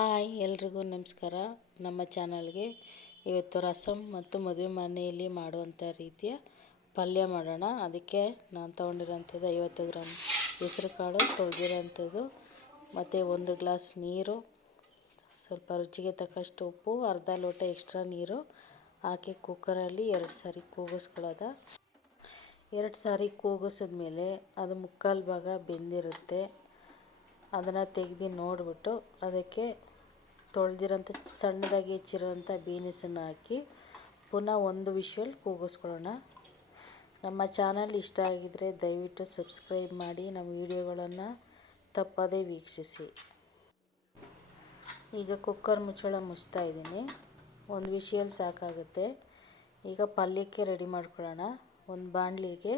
Hi, ಎಲ್ರಿಗೂ ನಮಸ್ಕಾರ. ನಮ್ಮ ಚಾನಲ್ಗೆ ಇವತ್ತು ರಸಂ ಮತ್ತು ಮದುವೆ ಮನೆಯಲ್ಲಿ ಮಾಡುವಂಥ ರೀತಿಯ ಪಲ್ಯ ಮಾಡೋಣ. ಅದಕ್ಕೆ ನಾನು ತೊಗೊಂಡಿರೋಂಥದ್ದು ಐವತ್ತು ಗ್ರಾಮ್ ಹೆಸರು ಕಾಳು ತೊಳೆದಿರೋಂಥದ್ದು, ಮತ್ತು ಒಂದು ಗ್ಲಾಸ್ ನೀರು, ಸ್ವಲ್ಪ ರುಚಿಗೆ ತಕ್ಕಷ್ಟು ಉಪ್ಪು, ಅರ್ಧ ಲೋಟ ಎಕ್ಸ್ಟ್ರಾ ನೀರು ಹಾಕಿ ಕುಕ್ಕರಲ್ಲಿ ಎರಡು ಸಾರಿ ಕೂಗಿಸ್ಕೊಳ್ಳೋದ. ಎರಡು ಸಾರಿ ಕೂಗಿಸಿದ್ಮೇಲೆ ಅದು ಮುಕ್ಕಾಲು ಭಾಗ ಬೆಂದಿರುತ್ತೆ. ಅದನ್ನು ತೆಗೆದು ನೋಡಿಬಿಟ್ಟು ಅದಕ್ಕೆ ತೊಳೆದಿರೋಂಥ ಸಣ್ಣದಾಗಿ ಹೆಚ್ಚಿರೋಂಥ ಬೀನಿಸನ್ನು ಹಾಕಿ ಪುನಃ ಒಂದು ವಿಷಲ್ ಕೂಗಿಸ್ಕೊಳ್ಳೋಣ. ನಮ್ಮ ಚಾನಲ್ ಇಷ್ಟ ಆಗಿದ್ದರೆ ದಯವಿಟ್ಟು ಸಬ್ಸ್ಕ್ರೈಬ್ ಮಾಡಿ, ನಮ್ಮ ವಿಡಿಯೋಗಳನ್ನು ತಪ್ಪದೇ ವೀಕ್ಷಿಸಿ. ಈಗ ಕುಕ್ಕರ್ ಮುಚ್ಚಳ ಮುಚ್ತಾ ಇದ್ದೀನಿ. ಒಂದು ವಿಷಲ್ ಸಾಕಾಗುತ್ತೆ. ಈಗ ಪಲ್ಯಕ್ಕೆ ರೆಡಿ ಮಾಡ್ಕೊಳ್ಳೋಣ. ಒಂದು ಬಾಣಲಿಗೆ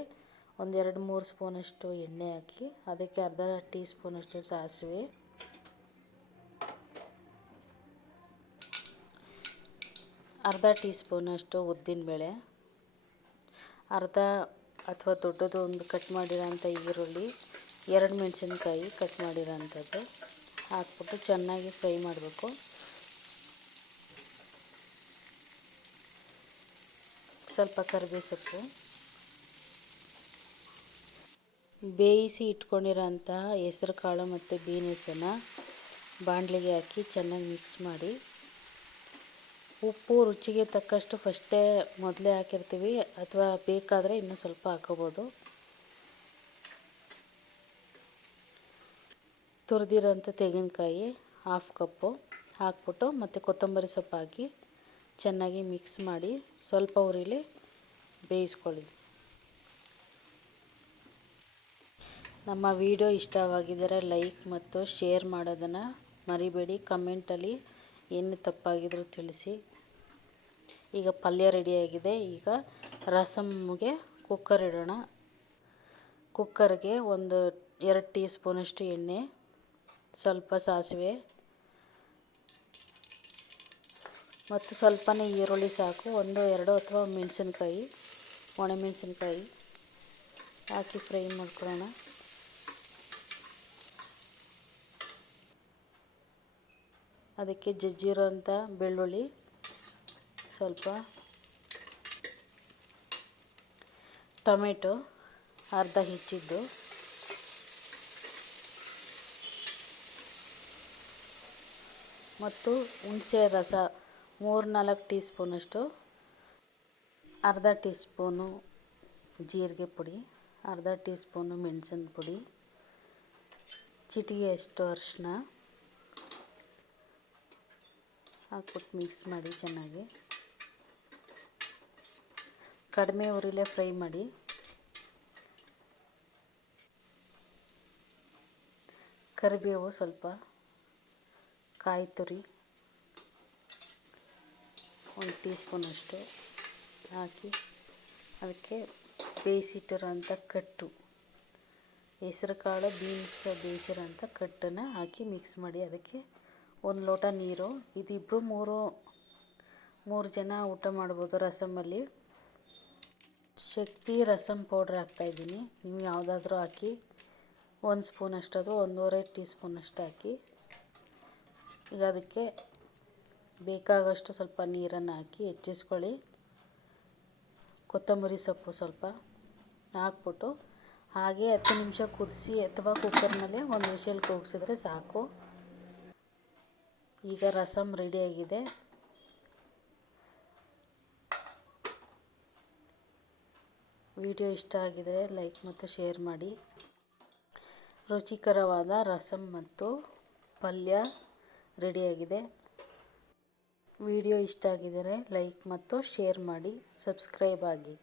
ಒಂದೆರಡು ಮೂರು ಸ್ಪೂನಷ್ಟು ಎಣ್ಣೆ ಹಾಕಿ, ಅದಕ್ಕೆ ಅರ್ಧ ಟೀ ಸ್ಪೂನಷ್ಟು ಸಾಸಿವೆ. ಅರ್ಧ ಟೀ ಸ್ಪೂನಷ್ಟು ಉದ್ದಿನಬೇಳೆ ಅರ್ಧ ಅಥವಾ ದೊಡ್ಡದು ಒಂದು ಕಟ್ ಮಾಡಿರೋಂಥ ಈರುಳ್ಳಿ, ಎರಡು ಮೆಣಸಿನ್ಕಾಯಿ ಕಟ್ ಮಾಡಿರೋಂಥದ್ದು ಹಾಕ್ಬಿಟ್ಟು ಚೆನ್ನಾಗಿ ಫ್ರೈ ಮಾಡಬೇಕು. ಸ್ವಲ್ಪ ಕರಿಬೇವು ಸೊಪ್ಪು ಬೇಯಿಸಿ ಇಟ್ಕೊಂಡಿರೋಂತಹ ಹೆಸರು ಕಾಳು ಮತ್ತು ಬೀನ್ಸನ್ನು ಬಾಣಲಿಗೆ ಹಾಕಿ ಚೆನ್ನಾಗಿ ಮಿಕ್ಸ್ ಮಾಡಿ ಉಪ್ಪು ರುಚಿಗೆ ತಕ್ಕಷ್ಟು ಫಸ್ಟೇ ಮೊದಲೇ ಹಾಕಿರ್ತೀವಿ ಅಥವಾ ಬೇಕಾದರೆ ಇನ್ನೂ ಸ್ವಲ್ಪ ಹಾಕೋಬೋದು. ತುರಿದಿರೋಂಥ ತೆಂಗಿನಕಾಯಿ ಹಾಫ್ ಕಪ್ಪು ಹಾಕ್ಬಿಟ್ಟು ಮತ್ತು ಕೊತ್ತಂಬರಿ ಸೊಪ್ಪು ಹಾಕಿ ಚೆನ್ನಾಗಿ ಮಿಕ್ಸ್ ಮಾಡಿ ಸ್ವಲ್ಪ ಉರಿಲಿ ಬೇಯಿಸ್ಕೊಳ್ಳಿ. ನಮ್ಮ ವಿಡಿಯೋ ಇಷ್ಟವಾಗಿದ್ದರೆ ಲೈಕ್ ಮತ್ತು ಶೇರ್ ಮಾಡೋದನ್ನು ಮರಿಬೇಡಿ. ಕಮೆಂಟಲ್ಲಿ ಏನು ತಪ್ಪಾಗಿದ್ರೂ ತಿಳಿಸಿ. ಈಗ ಪಲ್ಯ ರೆಡಿಯಾಗಿದೆ ಈಗ ರಸಮ್ಗೆ ಕುಕ್ಕರ್ ಇಡೋಣ. ಕುಕ್ಕರ್ಗೆ ಒಂದು ಎರಡು ಟೀ ಸ್ಪೂನಷ್ಟು ಎಣ್ಣೆ, ಸ್ವಲ್ಪ ಸಾಸಿವೆ ಮತ್ತು ಸ್ವಲ್ಪನೇ ಈರುಳ್ಳಿ ಸಾಕು. ಒಂದು, ಎರಡು ಅಥವಾ ಮೆಣಸಿನ್ಕಾಯಿ ಒಣಮೆಣಸಿನ್ಕಾಯಿ ಹಾಕಿ ಫ್ರೈ ಮಾಡ್ಕೊಳ್ಳೋಣ. ಅದಕ್ಕೆ ಜಜ್ಜಿರೋಂಥ ಬೆಳ್ಳುಳ್ಳಿ ಸ್ವಲ್ಪ ಟೊಮೆಟೊ, ಅರ್ಧ ಹೆಚ್ಚಿದ್ದು. ಮತ್ತು ಹುಣಸೆ ರಸ ಮೂರು ನಾಲ್ಕು ಟೀ ಸ್ಪೂನಷ್ಟು ಅರ್ಧ ಟೀ ಸ್ಪೂನು ಜೀರಿಗೆ ಪುಡಿ, ಅರ್ಧ ಟೀ ಸ್ಪೂನು ಮೆಣಸಿನ ಪುಡಿ ಚಿಟಿಗೆಯಷ್ಟು ಅರಿಶಿನ ಹಾಕ್ಬಿಟ್ಟು ಮಿಕ್ಸ್ ಮಾಡಿ ಚೆನ್ನಾಗಿ. ಕಡಿಮೆ ಉರಿಲೇ ಫ್ರೈ ಮಾಡಿ. ಕರಿಬೇವು ಸ್ವಲ್ಪ, ಕಾಯಿ ತುರಿ, ಒಂದು ಟೀ ಸ್ಪೂನಷ್ಟು ಹಾಕಿ ಅದಕ್ಕೆ ಬೇಯಿಸಿಟ್ಟಿರೋಂಥ ಕಟ್ಟು. ಹೆಸರು ಕಾಳು ಬೀನ್ಸ್ ಬೇಯಿಸಿರೋಂಥ ಕಟ್ಟನ್ನು ಹಾಕಿ ಮಿಕ್ಸ್ ಮಾಡಿ ಅದಕ್ಕೆ ಒಂದು ಲೋಟ ನೀರು. ಇದಿಬ್ಬರು ಮೂರು ಮೂರು ಜನ ಊಟ ಮಾಡ್ಬೋದು ರಸಮಲ್ಲಿ. ಶಕ್ತಿ ರಸಮ್ ಪೌಡ್ರ್ ಹಾಕ್ತಾಯಿದ್ದೀನಿ ನೀವು ಯಾವುದಾದ್ರೂ ಹಾಕಿ, ಒಂದು ಸ್ಪೂನ್ ಅಷ್ಟದು, ಒಂದೂವರೆ ಟೀ ಸ್ಪೂನ್ ಅಷ್ಟು ಹಾಕಿ. ಈಗ ಅದಕ್ಕೆ ಬೇಕಾಗಷ್ಟು ಸ್ವಲ್ಪ ನೀರನ್ನು ಹಾಕಿ ಹೆಚ್ಚಿಸ್ಕೊಳ್ಳಿ. ಕೊತ್ತಂಬರಿ ಸೊಪ್ಪು ಸ್ವಲ್ಪ ಹಾಕ್ಬಿಟ್ಟು, ಹಾಗೆ ಹತ್ತು ನಿಮಿಷ ಕುದಿಸಿ ಅಥವಾ ಕುಕ್ಕರ್ನಲ್ಲೇ ಒಂದು ವಿಷಲ್ ಕೂಗಿಸಿದ್ರೆ ಸಾಕು. ಈಗ ರಸಮ್ ರೆಡಿಯಾಗಿದೆ ವಿಡಿಯೋ ಇಷ್ಟ ಆಗಿದರೆ ಲೈಕ್ ಮತ್ತು ಶೇರ್ ಮಾಡಿ. ರುಚಿಕರವಾದ ರಸಮ್ ಮತ್ತು ಪಲ್ಯ ರೆಡಿಯಾಗಿದೆ. ವಿಡಿಯೋ ಇಷ್ಟ ಆಗಿದರೆ ಲೈಕ್ ಮತ್ತು ಶೇರ್ ಮಾಡಿ. ಸಬ್ಸ್ಕ್ರೈಬ್ ಆಗಿ.